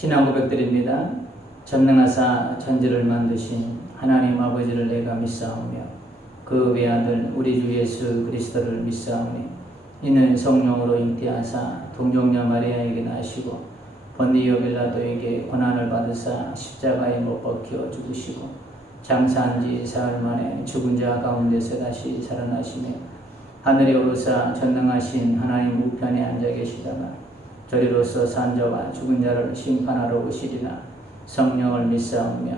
신앙 고백드립니다. 전능하사 천지를 만드신 하나님 아버지를 내가 믿사오며 그 외아들 우리 주 예수 그리스도를 믿사오니 이는 성령으로 잉태하사 동정녀 마리아에게 나시고 본디오 빌라도에게 고난을 받으사 십자가에 못 박혀 죽으시고 장사한 지 사흘 만에 죽은 자 가운데서 다시 살아나시며 하늘에 오르사 전능하신 하나님 우편에 앉아 계시다가 저리로서 산자와 죽은 자를 심판하러 오시리라. 성령을 믿사오며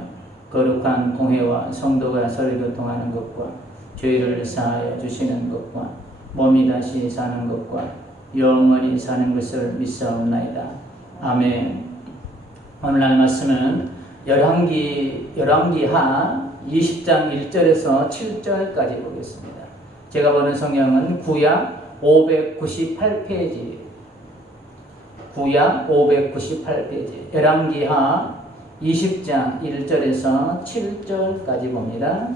거룩한 공회와 성도가 서로 교통하는 것과 죄를 사하여 주시는 것과 몸이 다시 사는 것과 영원히 사는 것을 믿사옵나이다. 아멘. 오늘날 말씀은 열왕기하 20장 1절에서 7절까지 보겠습니다. 제가 보는 성경은 구약 598페이지 구약 598페이지 열왕기하 20장 1절에서 7절까지 봅니다.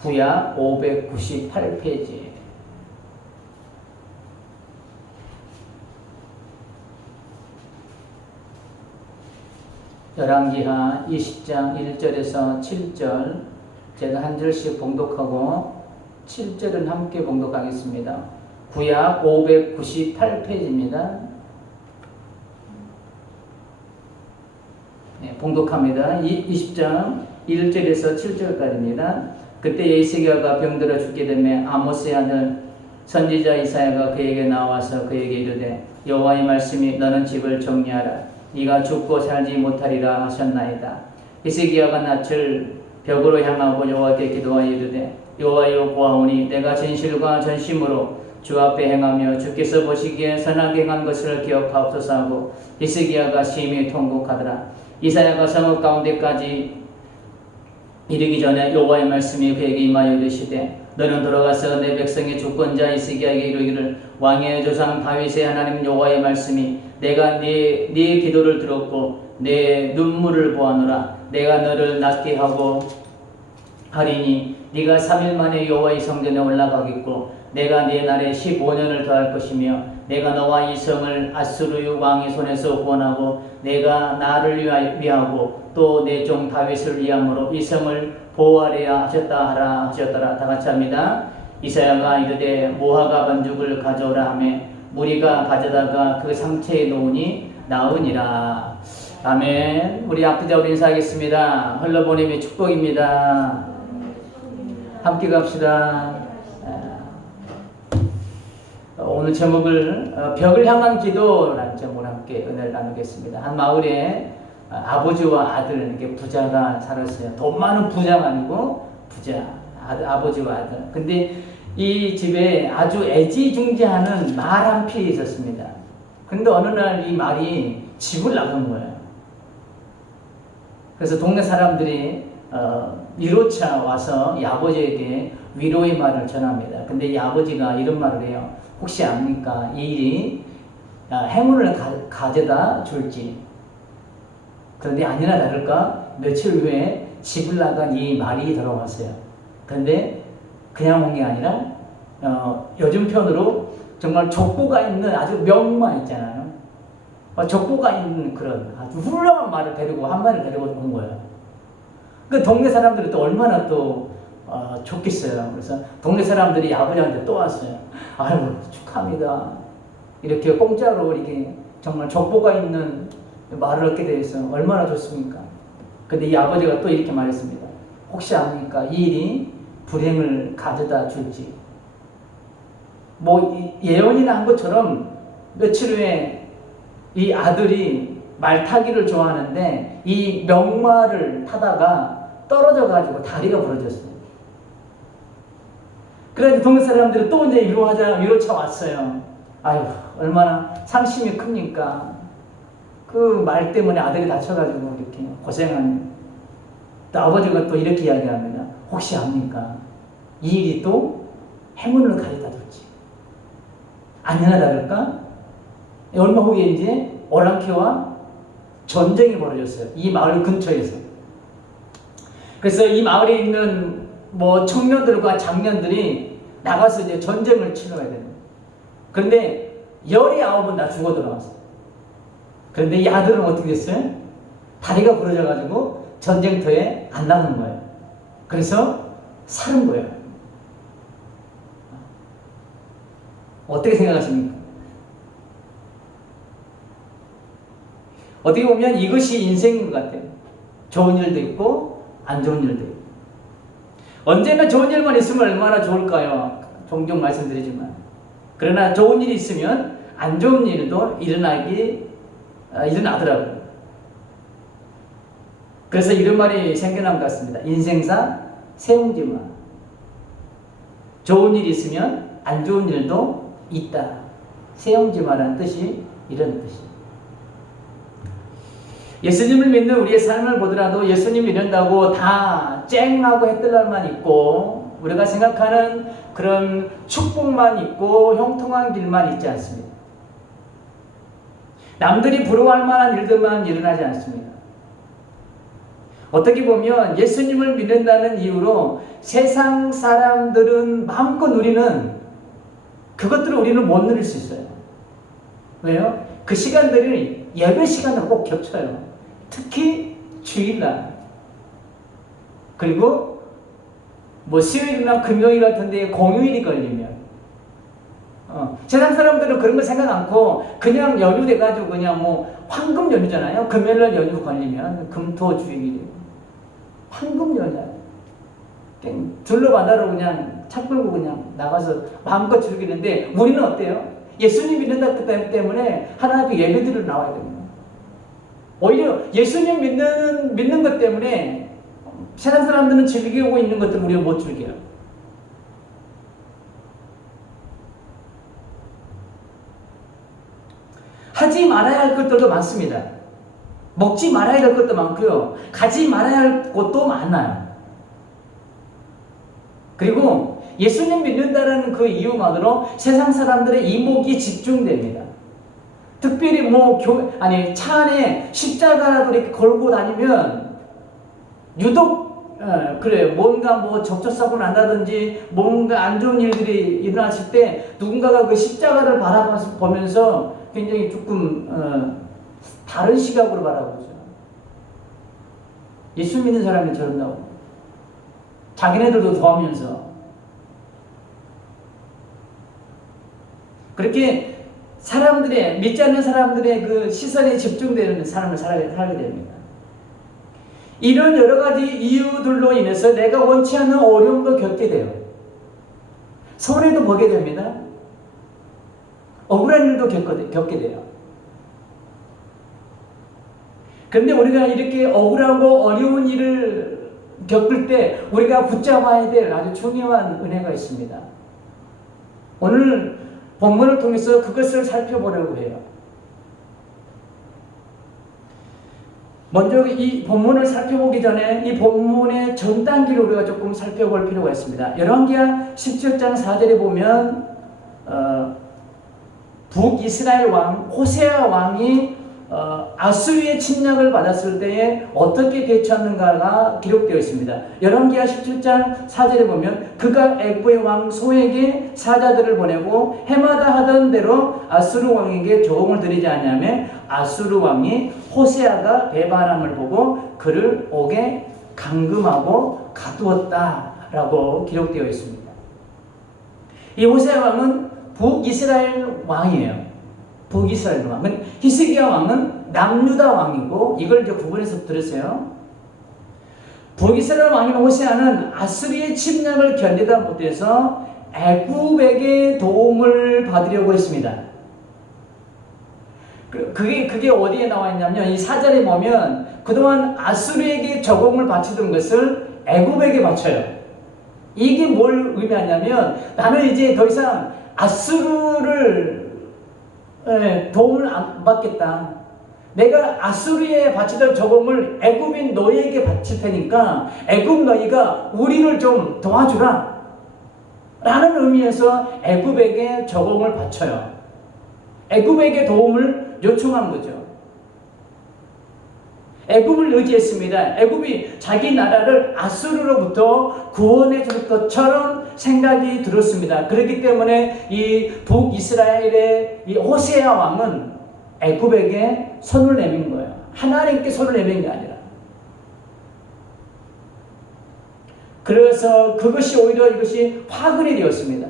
구약 598페이지 열왕기하 20장 1절에서 7절 제가 한 절씩 봉독하고 7절은 함께 봉독하겠습니다. 구약 598페이지입니다. 네, 봉독합니다. 20장 1절에서 7절까지입니다. 그때 예시기야가 병들어 죽게 되매 아모스의 아들 선지자 이사야가 그에게 나와서 그에게 이르되 여호와의 말씀이 너는 집을 정리하라. 네가 죽고 살지 못하리라 하셨나이다. 예시기야가 낯을 벽으로 향하고 여호와께 기도하여 이르되 여호와여 보아오니 내가 진실과 전심으로 주 앞에 행하며 주께서 보시기에 선하게 행한 것을 기억하옵소서 하고 히스기야가 심히 통곡하더라. 이사야가 성읍 가운데까지 이르기 전에 여호와의 말씀이 그에게 임하여 이르시되 너는 돌아가서 내 백성의 주권자 히스기야에게 이르기를 왕의 조상 다윗의 하나님 여호와의 말씀이 내가 네 기도를 들었고 내 눈물을 보았노라. 내가 너를 낫게 하고 하리니 네가 3일 만에 여호와의 성전에 올라가겠고 내가 네 날에 15년을 더할 것이며 내가 너와 이 성을 아수르 왕의 손에서 구원하고 내가 나를 위하고 또 내 종 다윗을 위함으로 이 성을 보호하리라 하셨더라. 다 같이 합니다. 이사야가 이르되 모아가 반죽을 가져오라 하며 무리가 가져다가 그 상체에 놓으니 나으니라. 아멘. 우리 앞뒤자로 인사하겠습니다. 흘러보내미 축복입니다. 함께 갑시다. 오늘 제목을 벽을 향한 기도라는 제목으로 함께 은혜를 나누겠습니다. 한 마을에 아버지와 아들, 이렇게 부자가 살았어요. 돈 많은 부자가 아니고 부자, 아버지와 아들. 근데 이 집에 아주 애지중지하는 말 한 필이 있었습니다. 근데 어느 날 이 말이 집을 나간 거예요. 그래서 동네 사람들이 위로차 와서 이 아버지에게 위로의 말을 전합니다. 근데 이 아버지가 이런 말을 해요. 혹시 압니까? 이 일이 행운을 가져다 줄지. 그런데 아니나 다를까 며칠 후에 집을 나간 이 말이 돌아왔어요. 그런데 그냥 온 게 아니라 요즘 편으로 정말 족보가 있는 아주 명마 있잖아요. 족보가 있는 그런 아주 훌륭한 말을 데리고 한 마리를 데리고 온 거예요. 그 동네 사람들이 또 얼마나 또 좋겠어요. 그래서 동네 사람들이 아버지한테 또 왔어요. 아유 축하합니다. 이렇게 공짜로 이렇게 정말 족보가 있는 말을 얻게 되어서 얼마나 좋습니까? 근데 이 아버지가 또 이렇게 말했습니다. 혹시 압니까? 이 일이 불행을 가져다 줄지. 뭐 예언이나 한 것처럼 며칠 후에 이 아들이 말 타기를 좋아하는데 이 명마를 타다가 떨어져 가지고 다리가 부러졌어요. 그래서 동네 사람들이 또 이제 위로차 왔어요. 아유, 얼마나 상심이 큽니까? 그 말 때문에 아들이 다쳐가지고 이렇게 고생한. 또 아버지가 또 이렇게 이야기합니다. 혹시 압니까? 이 일이 또 행운을 가져다 줄지. 아니나 다를까? 얼마 후에 이제 오랑캐와 전쟁이 벌어졌어요. 이 마을 근처에서. 그래서 이 마을에 있는 뭐 청년들과 장년들이 나가서 이제 전쟁을 치러야 됩니다. 그런데 19은 다 죽어 들어왔어요. 그런데 이 아들은 어떻게 됐어요? 다리가 부러져가지고 전쟁터에 안 나가는 거예요. 그래서 사는 거예요. 어떻게 생각하십니까? 어떻게 보면 이것이 인생인 것 같아요. 좋은 일도 있고 안 좋은 일도 있고. 언제나 좋은 일만 있으면 얼마나 좋을까요? 종종 말씀드리지만. 그러나 좋은 일이 있으면 안 좋은 일도 일어나더라고요. 그래서 이런 말이 생겨난 것 같습니다. 인생사 세웅지마. 좋은 일이 있으면 안 좋은 일도 있다. 세웅지마라는 뜻이 이런 뜻이에요. 예수님을 믿는 우리의 삶을 보더라도 예수님 믿는다고 다 쨍하고 해뜰날만 있고 우리가 생각하는 그런 축복만 있고 형통한 길만 있지 않습니다. 남들이 부러워할 만한 일들만 일어나지 않습니다. 어떻게 보면 예수님을 믿는다는 이유로 세상 사람들은 마음껏 누리는 그것들을 우리는 못 누릴 수 있어요. 왜요? 그 시간들이 예배 시간을 꼭 겹쳐요. 특히 주일날 그리고 수요일이나 금요일 같은 데 공휴일이 걸리면 세상 사람들은 그런 거 생각 않고 그냥 연휴 돼가지고 그냥 황금 연휴잖아요. 금요일날 연휴 걸리면 금토주일이에요. 황금 연휴 둘러바다로 그냥 차 끌고 그냥 나가서 마음껏 즐기는데 우리는 어때요? 예수님 믿는다 때문에 하나님 예배드리러 나와야 됩니다. 오히려 예수님 믿는 것 때문에 세상 사람들은 즐기고 있는 것들을 우리는 못 즐겨요. 하지 말아야 할 것들도 많습니다. 먹지 말아야 할 것도 많고요. 가지 말아야 할 곳도 많아요. 그리고 예수님 믿는다는 그 이유만으로 세상 사람들의 이목이 집중됩니다. 특별히 차 안에 십자가라도 이렇게 걸고 다니면 유독 그래요. 뭔가 적절사고 난다든지 뭔가 안 좋은 일들이 일어났을 때 누군가가 그 십자가를 바라보면서 굉장히 조금 다른 시각으로 바라보죠. 예수 믿는 사람이 저런다고. 자기네들도 더하면서 그렇게 믿지 않는 사람들의 그 시선에 집중되는 삶을 살게 됩니다. 이런 여러 가지 이유들로 인해서 내가 원치 않는 어려움도 겪게 돼요. 손해도 보게 됩니다. 억울한 일도 겪게 돼요. 그런데 우리가 이렇게 억울하고 어려운 일을 겪을 때 우리가 붙잡아야 될 아주 중요한 은혜가 있습니다. 오늘 본문을 통해서 그것을 살펴보려고 해요. 먼저 이 본문을 살펴보기 전에 이 본문의 전 단계를 우리가 조금 살펴볼 필요가 있습니다. 열왕기하 17장 4절에 보면 북이스라엘 왕 호세아 왕이 아수리의 침략을 받았을 때에 어떻게 대처하는가가 기록되어 있습니다. 열왕기하 17장 4절에 보면 그가 애굽의 왕 소에게 사자들을 보내고 해마다 하던 대로 아수르 왕에게 조공을 드리지 않냐며 아수르 왕이 호세아가 배반함을 보고 그를 옥에 감금하고 가두었다라고 기록되어 있습니다. 이 호세아 왕은 북이스라엘 왕이에요. 북이스라엘 왕. 히스기야 왕은 남유다 왕이고 이걸 이제 구분해서 들으세요. 북이스라엘 왕인 호세아는 아수리의 침략을 견디다 못해서 애굽에게 도움을 받으려고 했습니다. 그게 어디에 나와 있냐면 이 4절에 보면 그동안 아수르에게 적응을 바치던 것을 애굽에게 바쳐요. 이게 뭘 의미하냐면 나는 이제 더 이상 아수르를 도움을 안 받겠다. 내가 아수르에 바치던 적응을 애굽인 너희에게 바칠 테니까 애굽 너희가 우리를 좀 도와주라 라는 의미에서 애굽에게 적응을 바쳐요. 애굽에게 도움을 요청한 거죠. 애굽을 의지했습니다. 애굽이 자기 나라를 아수르로부터 구원해 줄 것처럼 생각이 들었습니다. 그렇기 때문에 이 북이스라엘의 이 호세아 왕은 애굽에게 손을 내민 거예요. 하나님께 손을 내민 게 아니라. 그래서 그것이 오히려 이것이 화근이 되었습니다.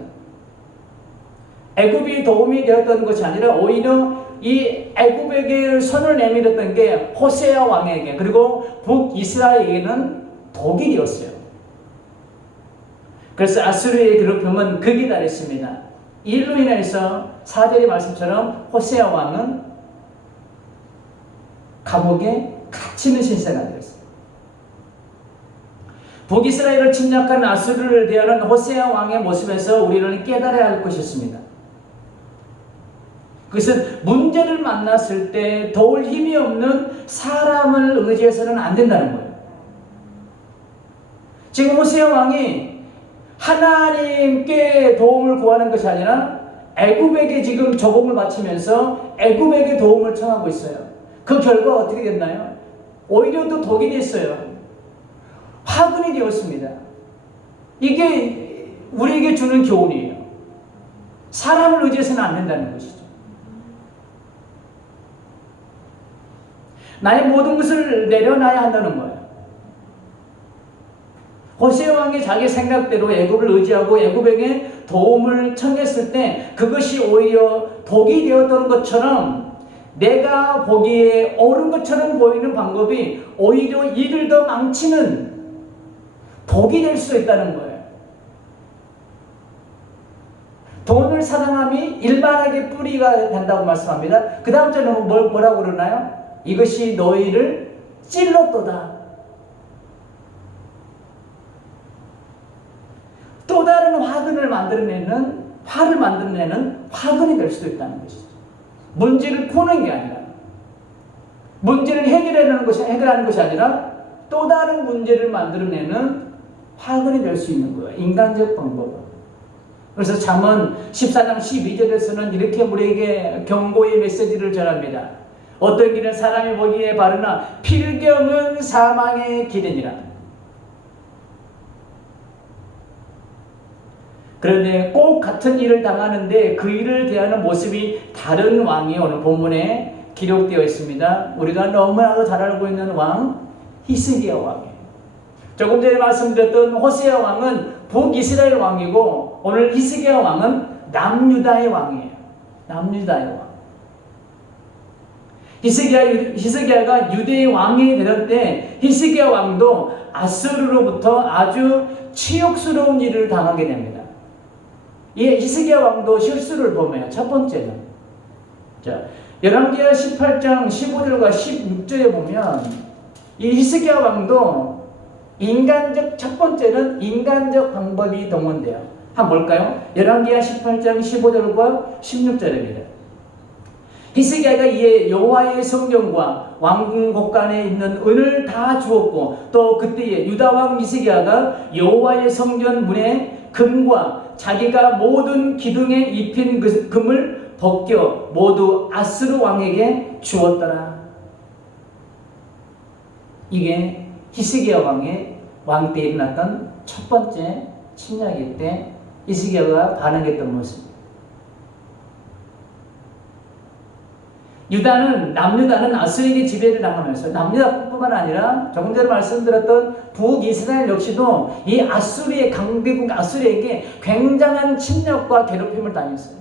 애굽이 도움이 되었던 것이 아니라 오히려 이 애굽에게 손을 내밀었던 게 호세아 왕에게 그리고 북이스라엘에게는 독이 되었어요. 그래서 아수르의 괴롭힘은 극이 달했습니다. 이로 인해서 4절의 말씀처럼 호세아 왕은 감옥에 갇히는 신세가 되었습니다. 북이스라엘을 침략한 아수르를 대하는 호세아 왕의 모습에서 우리는 깨달아야 할 것이 있습니다. 그것은 문제를 만났을 때 도울 힘이 없는 사람을 의지해서는 안 된다는 거예요. 지금 호세아 왕이 하나님께 도움을 구하는 것이 아니라 애굽에게 지금 조공을 바치면서 애굽에게 도움을 청하고 있어요. 그 결과가 어떻게 됐나요? 오히려 또 독이 됐어요. 화근이 되었습니다. 이게 우리에게 주는 교훈이에요. 사람을 의지해서는 안 된다는 것이죠. 나의 모든 것을 내려놔야 한다는 거예요. 호세아 왕이 자기 생각대로 애굽을 의지하고 애굽에게 도움을 청했을 때 그것이 오히려 독이 되었던 것처럼 내가 보기에 옳은 것처럼 보이는 방법이 오히려 일을 더 망치는 독이 될 수 있다는 거예요. 돈을 사랑함이 일반하게 뿌리가 된다고 말씀합니다. 그 다음 절은 뭐라고 그러나요? 이것이 너희를 찔렀도다. 또 다른 화를 만들어내는 화근이 될 수도 있다는 것이죠. 문제를 푸는 게 아니라 문제를 해결하는 것이 아니라 또 다른 문제를 만들어내는 화근이 될 수 있는 거예요. 인간적 방법은. 그래서 잠언 14장 12절에서는 이렇게 우리에게 경고의 메시지를 전합니다. 어떤 길은 사람이 보기에 바르나 필경은 사망의 길이니라. 그런데 꼭 같은 일을 당하는데 그 일을 대하는 모습이 다른 왕이 오늘 본문에 기록되어 있습니다. 우리가 너무나도 잘 알고 있는 왕 히스기야 왕이에요. 조금 전에 말씀드렸던 호세아 왕은 북이스라엘 왕이고 오늘 히스기야 왕은 남유다의 왕이에요. 남유다의 왕. 히스기야가 유대의 왕이 되던 때 히스기야 왕도 아수르로부터 아주 치욕스러운 일을 당하게 됩니다. 이 히스기야 왕도 실수를 범해요. 첫 번째는 자, 열왕기하 18장 15절과 16절에 보면 이 히스기야 왕도 첫 번째는 인간적 방법이 동원돼요. 한번 볼까요? 열왕기하 18장 15절과 16절입니다. 히스기야가 이에 여호와의 성전과 왕궁 곳간에 있는 은을 다 주었고 또 그때에 유다 왕 히스기야가 여호와의 성전 문에 금과 자기가 모든 기둥에 입힌 금을 벗겨 모두 아스루 왕에게 주었더라. 이게 히스기야 왕의 왕 때 일어났던 첫 번째 침략일 때 히스기야가 반응했던 모습. 남유다는 아수르에게 지배를 당하면서 남유다뿐만 아니라 조금 전에 말씀드렸던 북이스라엘 역시도 이 아수르의 강대국 아수르에게 굉장한 침략과 괴롭힘을 당했어요.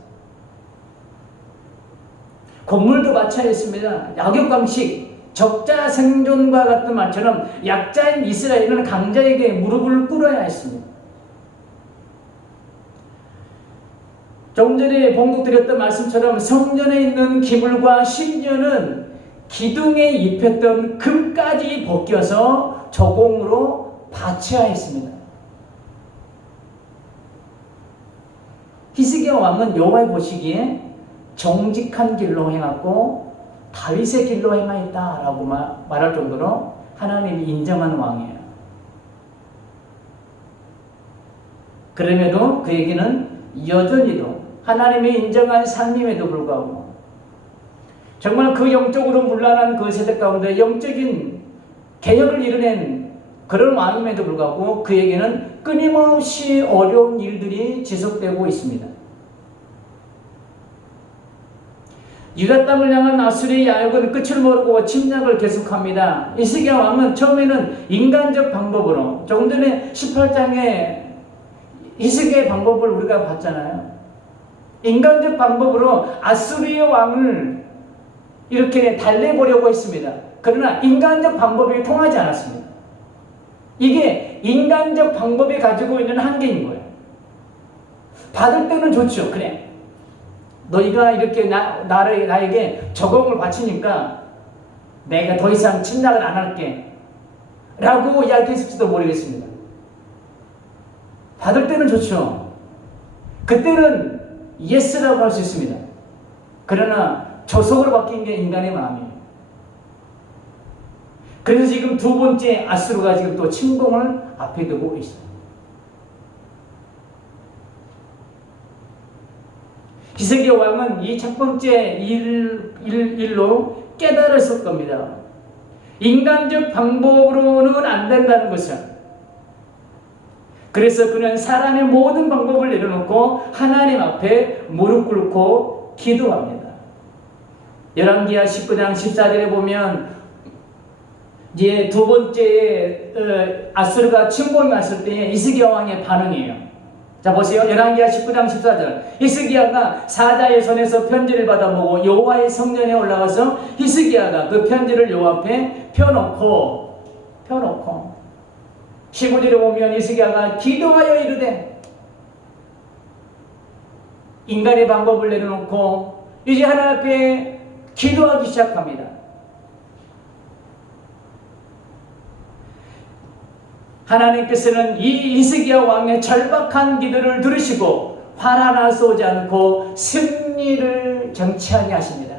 곡물도 마찬가지였습니다. 약육강식, 적자 생존과 같은 말처럼 약자인 이스라엘은 강자에게 무릎을 꿇어야 했습니다. 조금 전에 봉독드렸던 말씀처럼 성전에 있는 기물과 심지어는 기둥에 입혔던 금까지 벗겨서 저공으로 바쳐야 했습니다. 히스기야 왕은 여호와의 보시기에 정직한 길로 행하고 다윗의 길로 행하였다라고 말할 정도로 하나님이 인정하는 왕이에요. 그럼에도 그에게는 여전히도 하나님이 인정한 삶임에도 불구하고 정말 그 영적으로 문란한 그 세대 가운데 영적인 개혁을 이뤄낸 그런 왕임에도 불구하고 그에게는 끊임없이 어려운 일들이 지속되고 있습니다. 유다 땅을 향한 아수리의 야욕은 끝을 모르고 침략을 계속합니다. 히스기야 왕은 처음에는 인간적 방법으로, 조금 전에 18장에 히스기야의 방법을 우리가 봤잖아요. 인간적 방법으로 아수리의 왕을 이렇게 달래보려고 했습니다. 그러나 인간적 방법이 통하지 않았습니다. 이게 인간적 방법이 가지고 있는 한계인 거예요. 받을 때는 좋죠. 그래, 너희가 이렇게 나에게 적응을 바치니까 내가 더 이상 침략을 안 할게 라고 이야기했을지도 모르겠습니다. 받을 때는 좋죠. 그때는 예스라고 할 수 있습니다. 그러나 저속으로 바뀐 게 인간의 마음이에요. 그래서 지금 두 번째 아수르가 지금 또 침공을 앞에 두고 있어요. 히스기야 왕은 이 첫 번째 일로 깨달았을 겁니다. 인간적 방법으로는 안 된다는 것을. 그래서 그는 사람의 모든 방법을 내려놓고 하나님 앞에 무릎 꿇고 기도합니다. 열왕기하 19장 14절에 보면 이제 두 번째 아수르가 침공이 왔을 때 히스기야 왕의 반응이에요. 자 보세요. 열왕기하 19장 14절. 히스기야가 사자의 손에서 편지를 받아보고 여호와의 성전에 올라가서 히스기야가 그 편지를 여호와 앞에 펴놓고 15절에 보면 히스기야가 기도하여 이르되, 인간의 방법을 내려놓고 이제 하나님 앞에 기도하기 시작합니다. 하나님께서는 이 히스기야 왕의 절박한 기도를 들으시고 활 하나 쏘지 않고 승리를 정치하게 하십니다.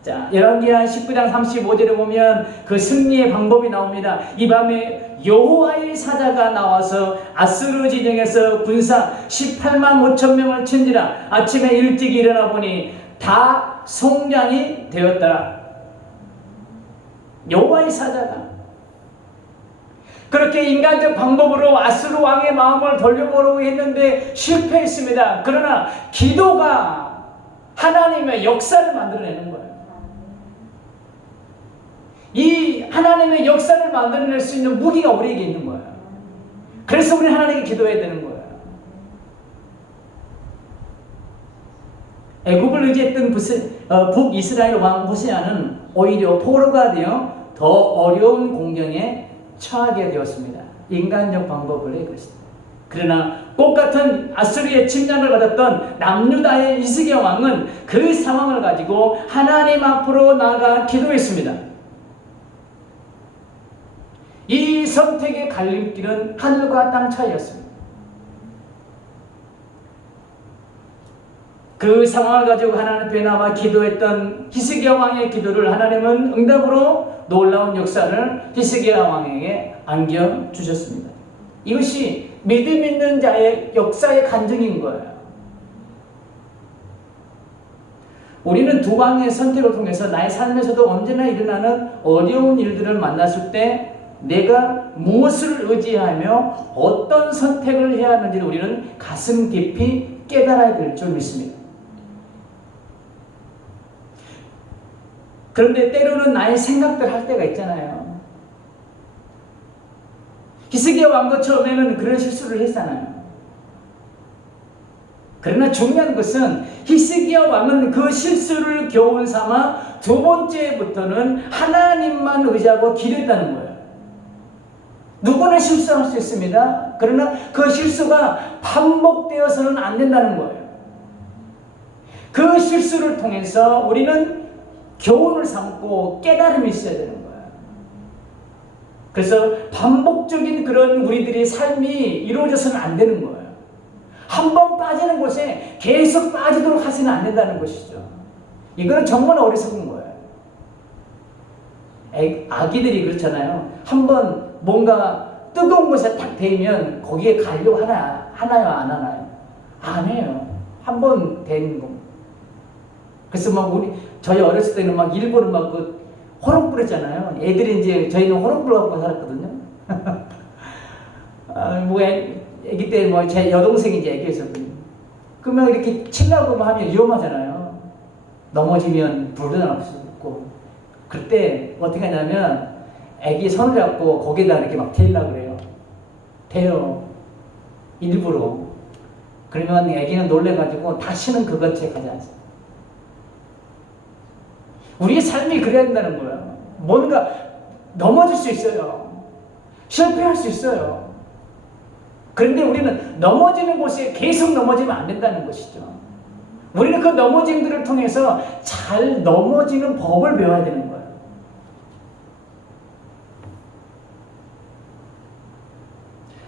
자, 열왕기하 19장 35절에 보면 그 승리의 방법이 나옵니다. 이 밤에 여호와의 사자가 나와서 아수르 진영에서 군사 18만 5천 명을 친지라. 아침에 일찍 일어나 보니 다 속량이 되었더라. 여호와의 사자가 그렇게 인간적 방법으로 아수르 왕의 마음을 돌려보려고 했는데 실패했습니다. 그러나 기도가 하나님의 역사를 만들어내는 거예요. 이 하나님의 역사를 만들어낼 수 있는 무기가 우리에게 있는 거예요. 그래서 우리는 하나님께 기도해야 되는 거예요. 애굽을 의지했던 북이스라엘 왕 호세아는 오히려 포로가 되어 더 어려운 공경에 처하게 되었습니다. 인간적 방법을 해 그랬습니다. 그러나 똑같은 아수르의 침략을 받았던 남유다의 히스기야 왕은 그 상황을 가지고 하나님 앞으로 나아가 기도했습니다. 이 선택의 갈림길은 하늘과 땅 차이였습니다. 그 상황을 가지고 하나님 앞에 나와 기도했던 히스기야 왕의 기도를 하나님은 응답으로 놀라운 역사를 히스기야 왕에게 안겨주셨습니다. 이것이 믿음 있는 자의 역사의 간증인 거예요. 우리는 두 왕의 선택을 통해서 나의 삶에서도 언제나 일어나는 어려운 일들을 만났을 때 내가 무엇을 의지하며 어떤 선택을 해야 하는지를 우리는 가슴 깊이 깨달아야 될 줄 믿습니다. 그런데 때로는 나의 생각들 할 때가 있잖아요. 히스기야 왕도 처음에는 그런 실수를 했잖아요. 그러나 중요한 것은 히스기야 왕은 그 실수를 교훈 삼아 두 번째부터는 하나님만 의지하고 기도했다는 거예요. 누구나 실수할 수 있습니다. 그러나 그 실수가 반복되어서는 안 된다는 거예요. 그 실수를 통해서 우리는 교훈을 삼고 깨달음이 있어야 되는 거예요. 그래서 반복적인 그런 우리들의 삶이 이루어져서는 안 되는 거예요. 한 번 빠지는 곳에 계속 빠지도록 하시면 안 된다는 것이죠. 이거는 정말 어리석은 거예요. 아기들이 그렇잖아요. 한번 뭔가 뜨거운 것에 딱 대면 거기에 가려고 하나요? 안 하나요? 안 해요. 한 번 된 거. 그래서 막 저희 어렸을 때는 막 일부러 막 그 호롱불 했잖아요. 애들이 이제 저희는 호롱불 갖고 살았거든요. 애기 때 제 여동생이 이제 애기였었거든요. 그러면 이렇게 치려고 하면 위험하잖아요. 넘어지면 불도 날 수 있고. 그때 어떻게 하냐면 애기 손을 잡고 거기다 이렇게 막 대려고 그래요. 대요. 일부러. 그러면 애기는 놀래가지고 다시는 그것에 가지 않습니다. 우리의 삶이 그래야 된다는 거예요. 뭔가 넘어질 수 있어요. 실패할 수 있어요. 그런데 우리는 넘어지는 곳에 계속 넘어지면 안 된다는 것이죠. 우리는 그 넘어짐들을 통해서 잘 넘어지는 법을 배워야 되는 거예요.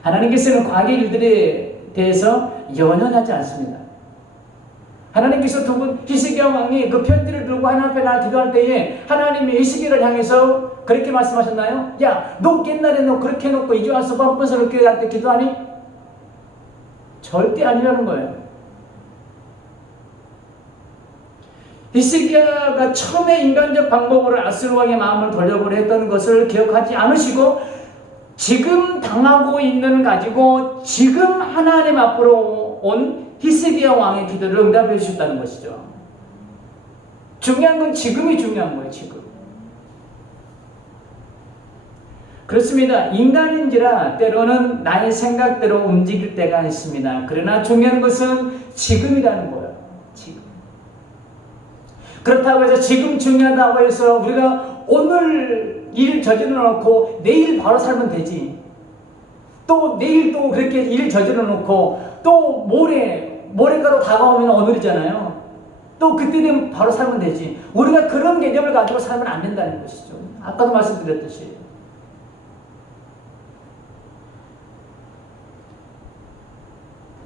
하나님께서는 과거 일들에 대해서 연연하지 않습니다. 하나님께서 두 분 히스기야 왕이 그 편지를 들고 하나님 앞에 나가 기도할 때에 하나님이 히스기야를 향해서 그렇게 말씀하셨나요? 야, 너 옛날에 너 그렇게 해놓고 이제 와서 뻔뻔스럽게 나한테 기도하니? 절대 아니라는 거예요. 히스기야가 처음에 인간적 방법으로 아스루 왕의 마음을 돌려보려 했던 것을 기억하지 않으시고 지금 당하고 있는 가지고 지금 하나님 앞으로 온 히스기야 왕의 기도를 응답해 주셨다는 것이죠. 중요한 건 지금이 중요한 거예요. 지금. 그렇습니다. 인간인지라 때로는 나의 생각대로 움직일 때가 있습니다. 그러나 중요한 것은 지금이라는 거예요. 지금. 그렇다고 해서 지금 중요하다고 해서 우리가 오늘 일 저질러 놓고 내일 바로 살면 되지. 또 내일 또 그렇게 일 저질러 놓고 또 모레가로 다가오면 오늘이잖아요. 또 그때 되면 바로 살면 되지. 우리가 그런 개념을 가지고 살면 안 된다는 것이죠. 아까도 말씀드렸듯이.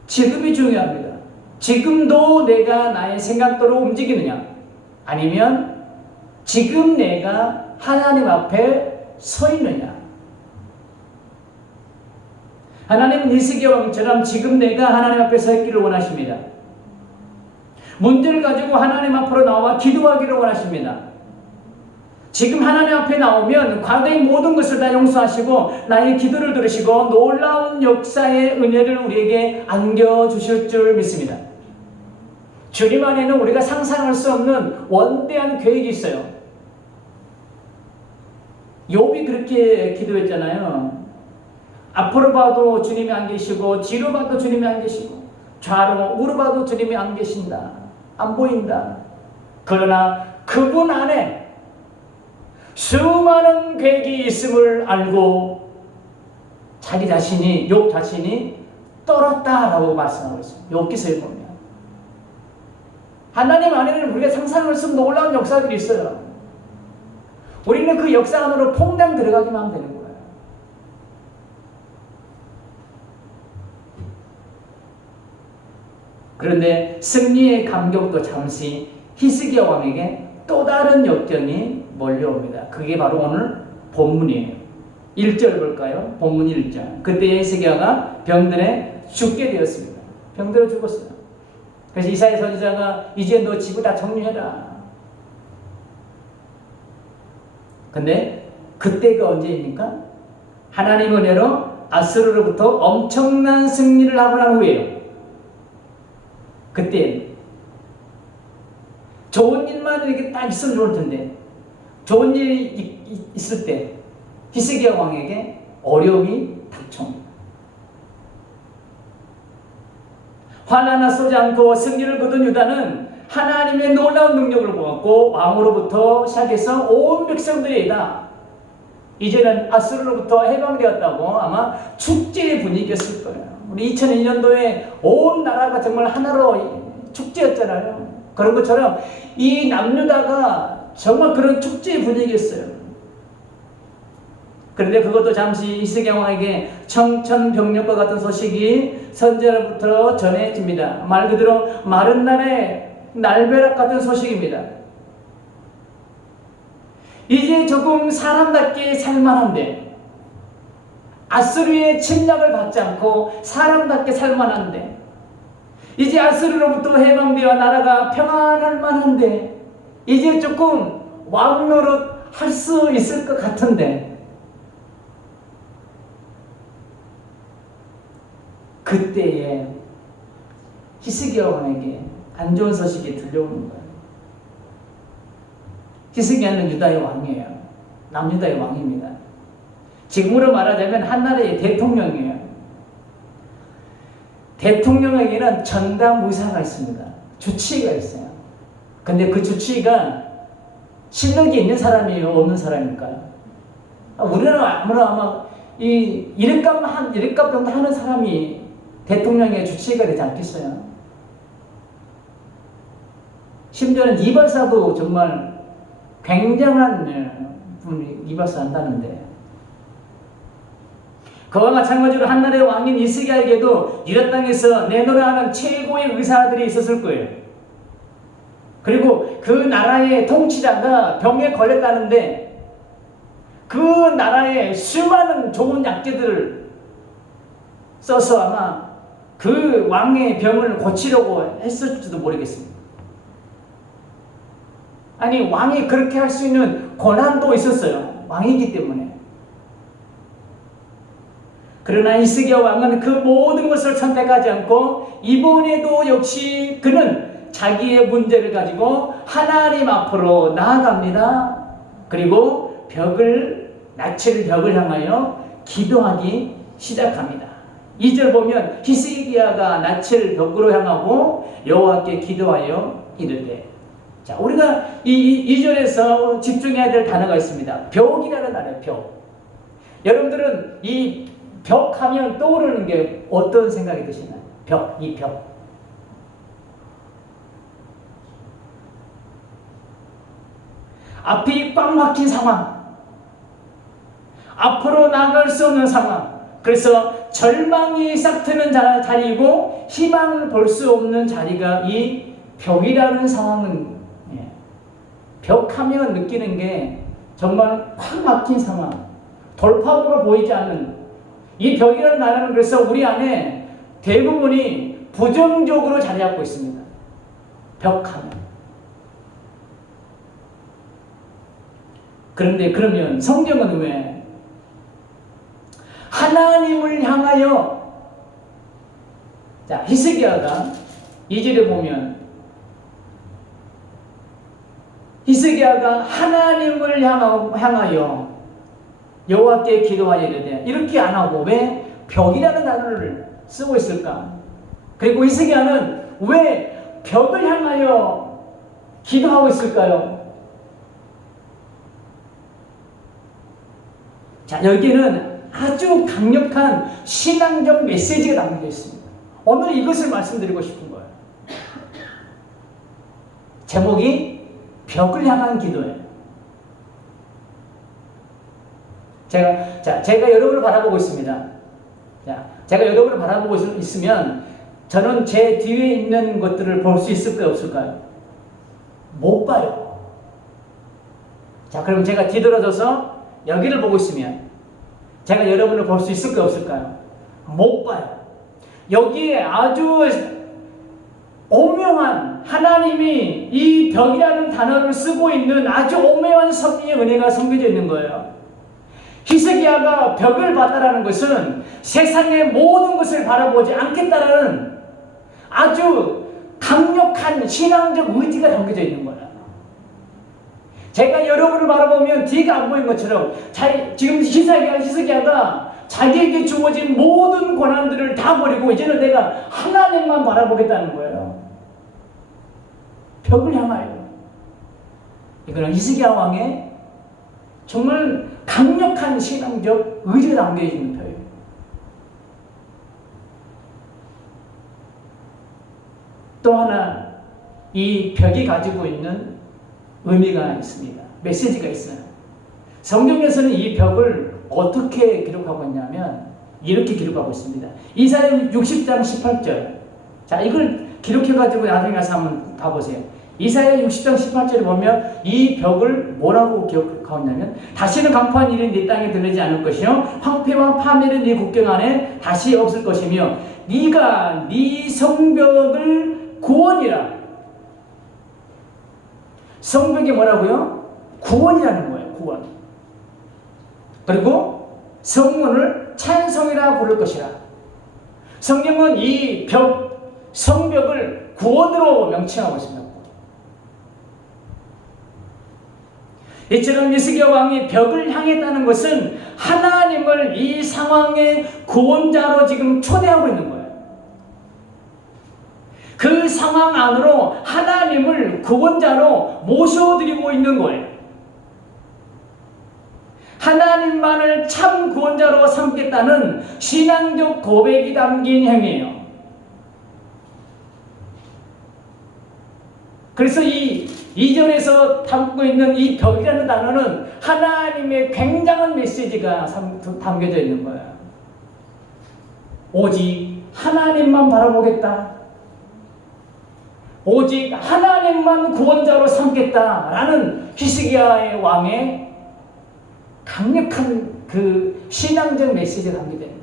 지금이 중요합니다. 지금도 내가 나의 생각대로 움직이느냐? 아니면 지금 내가 하나님 앞에 서 있느냐? 하나님은 히스기야 왕처럼 지금 내가 하나님 앞에 서 있기를 원하십니다. 문제를 가지고 하나님 앞으로 나와 기도하기를 원하십니다. 지금 하나님 앞에 나오면 과거의 모든 것을 다 용서하시고 나의 기도를 들으시고 놀라운 역사의 은혜를 우리에게 안겨주실 줄 믿습니다. 주님 안에는 우리가 상상할 수 없는 원대한 계획이 있어요. 욥이 그렇게 기도했잖아요. 앞으로 봐도 주님이 안 계시고 뒤로 봐도 주님이 안 계시고 좌로 우로 봐도 주님이 안 계신다. 안 보인다. 그러나 그분 안에 수많은 계획이 있음을 알고 자기 자신이 욥 자신이 떨었다라고 말씀하고 있습니다. 욥기서에 보면 하나님 안에는 우리가 상상할 수 없는 놀라운 역사들이 있어요. 우리는 그 역사 안으로 퐁당 들어가기만 하면 되는 거예요. 그런데 승리의 감격도 잠시 히스기야 왕에게 또 다른 역경이 몰려옵니다. 그게 바로 오늘 본문이에요. 1절 볼까요? 본문 1절. 그때 히스기야가 병들에 죽게 되었습니다. 병들어 죽었어요. 그래서 이사야 선지자가 이제 너 집을 다 정리해라. 근데 그때가 언제입니까? 하나님 은혜로 아스루로부터 엄청난 승리를 하고 난 후에요. 그때 좋은 일만 이렇게 딱 있으면 좋을 텐데 좋은 일이 있을 때 히스기야 왕에게 어려움이 닥쳐옵니다. 화나 쏘지 않고 승리를 거둔 유다는 하나님의 놀라운 능력을 보았고 왕으로부터 시작해서 온 백성들이다. 이제는 아수르로부터 해방되었다고 아마 축제의 분위기였을 거예요. 우리 2002년도에 온 나라가 정말 하나로 축제였잖아요. 그런 것처럼 이 남유다가 정말 그런 축제의 분위기였어요. 그런데 그것도 잠시 히스기야 왕에게 청천벽력과 같은 소식이 선지자로부터 전해집니다. 말 그대로 마른 날에 날벼락 같은 소식입니다. 이제 조금 사람답게 살만한데 아수르의 침략을 받지 않고 사람답게 살만한데 이제 아수르로부터 해방되어 나라가 평안할 만한데 이제 조금 왕 노릇 할 수 있을 것 같은데 그때에 히스기야 왕에게 안 좋은 소식이 들려오는 거예요. 히스기야는 유다의 왕이에요. 남유다의 왕입니다. 지금으로 말하자면 한 나라의 대통령이에요. 대통령에게는 전담 의사가 있습니다. 주치의가 있어요. 근데 그 주치의가 실력이 있는 사람이에요? 없는 사람일까요? 우리나라 아마 이름값 정도 하는 사람이 대통령의 주치의가 되지 않겠어요? 심지어는 이발사도 정말 굉장한 분이 이발사 한다는데, 그와 마찬가지로 한나라의 왕인 히스기야에게도 유다 땅에서 내노라 하는 최고의 의사들이 있었을 거예요. 그리고 그 나라의 통치자가 병에 걸렸다는데 그 나라의 수많은 좋은 약재들을 써서 아마 그 왕의 병을 고치려고 했을지도 모르겠습니다. 아니, 왕이 그렇게 할 수 있는 권한도 있었어요. 왕이기 때문에. 그러나 히스기야 왕은 그 모든 것을 선택하지 않고 이번에도 역시 그는 자기의 문제를 가지고 하나님 앞으로 나아갑니다. 그리고 낯을 벽을 향하여 기도하기 시작합니다. 2절 보면 히스기야가 낯을 벽으로 향하고 여호와께 기도하여 이르되, 자, 우리가 이 2절에서 집중해야 될 단어가 있습니다. 벽이라는 단어예요. 벽. 여러분들은 이 벽 하면 떠오르는 게 어떤 생각이 드시나요? 벽, 이 벽. 앞이 꽉 막힌 상황. 앞으로 나갈 수 없는 상황. 그래서 절망이 싹트는 자리이고 희망을 볼 수 없는 자리가 이 벽이라는 상황은, 벽하면 느끼는 게 정말 꽉 막힌 상황, 돌파구가 보이지 않는 이 벽이라는 단어는 그래서 우리 안에 대부분이 부정적으로 자리 잡고 있습니다. 벽하면. 그런데 그러면 성경은 왜 하나님을 향하여, 자, 히스기야가 2절에 보면 히스기야가 하나님을 향하여 여호와께 기도하여 이르되, 이렇게 안 하고 왜 벽이라는 단어를 쓰고 있을까? 그리고 히스기야는 왜 벽을 향하여 기도하고 있을까요? 자, 여기는 아주 강력한 신앙적 메시지가 담겨 있습니다. 오늘 이것을 말씀드리고 싶은 거예요. 제목이 벽을 향한 기도예요. 제가 여러분을 바라보고 있습니다. 자, 제가 여러분을 바라보고 있으면 저는 제 뒤에 있는 것들을 볼 수 있을까요, 없을까요? 못 봐요. 자, 그럼 제가 뒤돌아져서 여기를 보고 있으면 제가 여러분을 볼 수 있을까요, 없을까요? 못 봐요. 여기에 아주 오묘한, 하나님이 이 벽이라는 단어를 쓰고 있는 아주 오묘한 섭리의 은혜가 섬겨져 있는 거예요. 히스기야가 벽을 받아라는 것은 세상의 모든 것을 바라보지 않겠다라는 아주 강력한 신앙적 의지가 담겨져 있는 거예요. 제가 여러분을 바라보면 뒤가 안 보이는 것처럼 지금 히스기야가 자기에게 주어진 모든 권한들을 다 버리고 이제는 내가 하나님만 바라보겠다는 거예요. 벽을 향하여. 이거는 히스기야 왕의 정말 강력한 신앙적 의지가 담겨 있는 표현. 또 하나 이 벽이 가지고 있는 의미가 있습니다. 메시지가 있어요. 성경에서는 이 벽을 어떻게 기록하고 있냐면 이렇게 기록하고 있습니다. 이사야 60장 18절. 자, 이걸 기록해가지고 나중에 가서 한번 봐보세요. 이사야 60장 18절에 보면 이 벽을 뭐라고 기록하고 있냐면, 다시는 강포한 일이 네 땅에 들리지 않을 것이요 황폐와 파멸은 네 국경 안에 다시 없을 것이며 네가 네 성벽을 구원이라. 성벽이 뭐라고요? 구원이라는 거예요. 구원. 그리고 성문을 찬송이라 부를 것이라. 성경은 이 성벽을 구원으로 명칭하고 있습니다. 이처럼 히스기야 왕이 벽을 향했다는 것은 하나님을 이 상황의 구원자로 지금 초대하고 있는 거예요. 그 상황 안으로 하나님을 구원자로 모셔드리고 있는 거예요. 하나님만을 참 구원자로 삼겠다는 신앙적 고백이 담긴 행위예요. 그래서 이 2절에서 담고 있는 이 벽이라는 단어는 하나님의 굉장한 메시지가 담겨져 있는 거예요. 오직 하나님만 바라보겠다. 오직 하나님만 구원자로 삼겠다라는 히스기야의 왕의 강력한 그 신앙적 메시지가 담겨져 있는 거예요.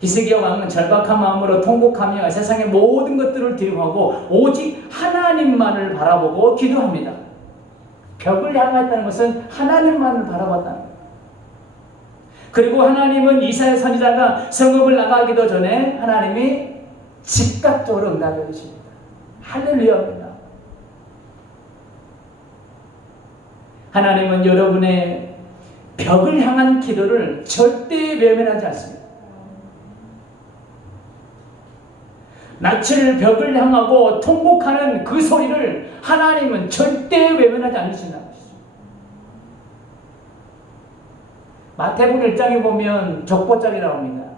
히스기야 왕은 절박한 마음으로 통곡하며 세상의 모든 것들을 뒤로하고 오직 하나님만을 바라보고 기도합니다. 벽을 향했다는 것은 하나님만을 바라봤다는 거예요. 그리고 하나님은 이사야 선지자가 성읍을 나가기도 전에 하나님이 즉각적으로 응답해 주십니다. 할렐루야입니다. 하나님은 여러분의 벽을 향한 기도를 절대 외면하지 않습니다. 낯을 벽을 향하고 통곡하는 그 소리를 하나님은 절대 외면하지 않으신다는 것이죠. 마태복음 1장에 보면 족보장이 나옵니다.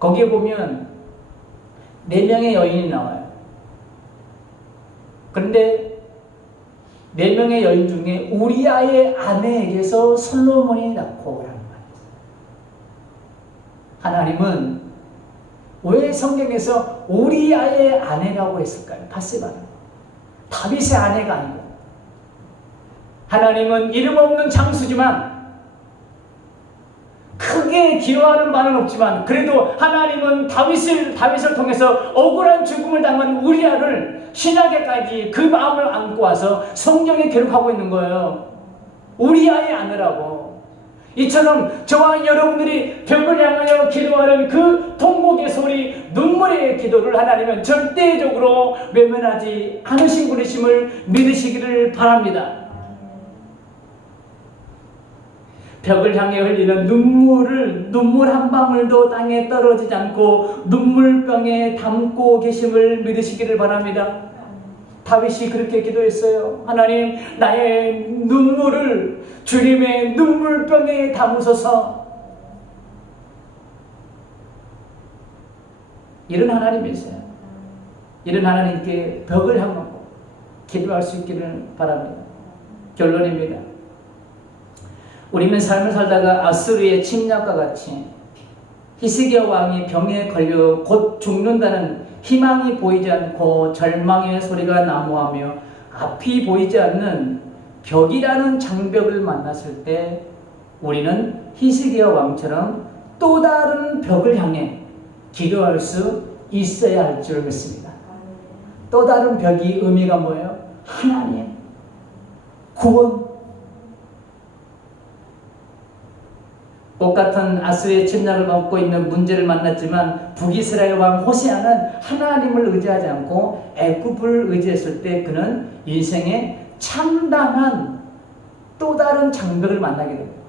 거기에 보면 4명의 여인이 나와요. 그런데 4명의 여인 중에 우리아의 아내에게서 솔로몬이 낳고 라는 말이에요. 하나님은 왜 성경에서 우리아의 아내라고 했을까요? 바세바는 다윗의 아내가 아니고, 하나님은 이름 없는 장수지만 크게 기여하는 바는 없지만 그래도 하나님은 다윗을 통해서 억울한 죽음을 당한 우리아를 신약에까지 그 마음을 안고 와서 성경에 기록하고 있는 거예요. 우리아의 아내라고. 이처럼 저와 여러분들이 벽을 향하여 기도하는 그 통곡의 소리, 눈물의 기도를 하나님은 절대적으로 외면하지 않으신 분이심을 믿으시기를 바랍니다. 벽을 향해 흘리는 눈물 한 방울도 땅에 떨어지지 않고 눈물병에 담고 계심을 믿으시기를 바랍니다. 다윗이 그렇게 기도했어요. 하나님, 나의 눈물을 주님의 눈물병에 담으소서. 이런 하나님이세요. 이런 하나님께 벽을 향하고 기도할 수 있기를 바랍니다. 결론입니다. 우리는 삶을 살다가 아수르의 침략과 같이 히스기야 왕이 병에 걸려 곧 죽는다는 희망이 보이지 않고 절망의 소리가 난무하며 앞이 보이지 않는 벽이라는 장벽을 만났을 때 우리는 히스기야 왕처럼 또 다른 벽을 향해 기도할 수 있어야 할 줄 믿습니다. 또 다른 벽이 의미가 뭐예요? 하나님, 구원. 똑같은 아수르의 침략을 받고 있는 문제를 만났지만 북이스라엘 왕 호세아는 하나님을 의지하지 않고 애굽을 의지했을 때 그는 인생의 참담한 또 다른 장벽을 만나게 됩니다.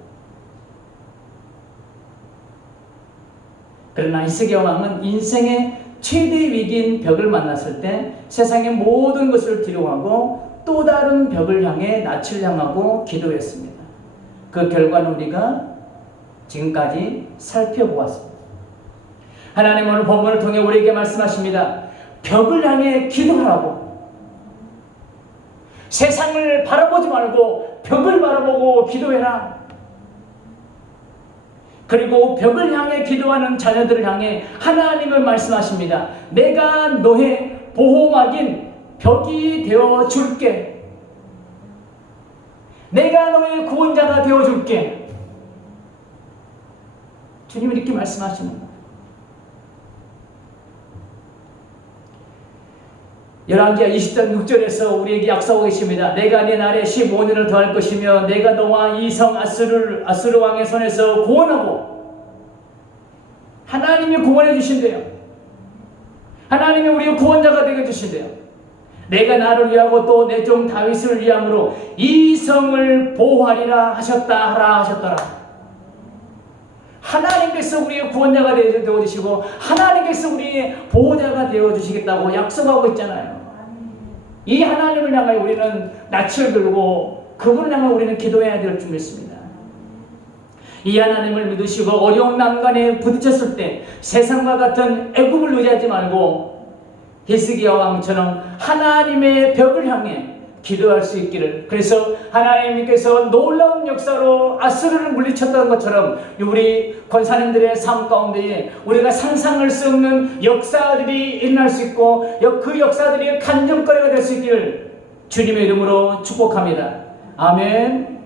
그러나 히스기야 왕은 인생의 최대 위기인 벽을 만났을 때 세상의 모든 것을 뒤로하고 또 다른 벽을 향해 낯을 향하고 기도했습니다. 그 결과는 우리가 지금까지 살펴보았습니다. 하나님 오늘 본문을 통해 우리에게 말씀하십니다. 벽을 향해 기도하라고. 세상을 바라보지 말고 벽을 바라보고 기도해라. 그리고 벽을 향해 기도하는 자녀들을 향해 하나님은 말씀하십니다. 내가 너의 보호막인 벽이 되어 줄게. 내가 너의 구원자가 되어 줄게. 주님은 이렇게 말씀하시는 거예요. 열왕기하 20장 6절에서 우리에게 약속하고 계십니다. 내가 네 날에 15년을 더할 것이며 내가 너와 이 성 아수르 왕의 손에서 구원하고, 하나님이 구원해 주신대요. 하나님이 우리의 구원자가 되게 주신대요. 내가 나를 위하고 또 내 종 다윗을 위함으로 이 성을 보호하리라 하셨다 하라 하셨더라. 하나님께서 우리의 구원자가 되어주시고 하나님께서 우리의 보호자가 되어주시겠다고 약속하고 있잖아요. 이 하나님을 향하여 우리는 낯을 들고 그분을 향하여 우리는 기도해야 될 줄 믿습니다. 이 하나님을 믿으시고 어려운 난관에 부딪혔을 때 세상과 같은 애굽을 의지하지 말고 히스기야 왕처럼 하나님의 벽을 향해 기도할 수 있기를, 그래서 하나님께서 놀라운 역사로 아수르를 물리쳤던 것처럼 우리 권사님들의 삶 가운데에 우리가 상상할 수 없는 역사들이 일어날 수 있고 그 역사들이 간증거리가 될 수 있기를 주님의 이름으로 축복합니다. 아멘.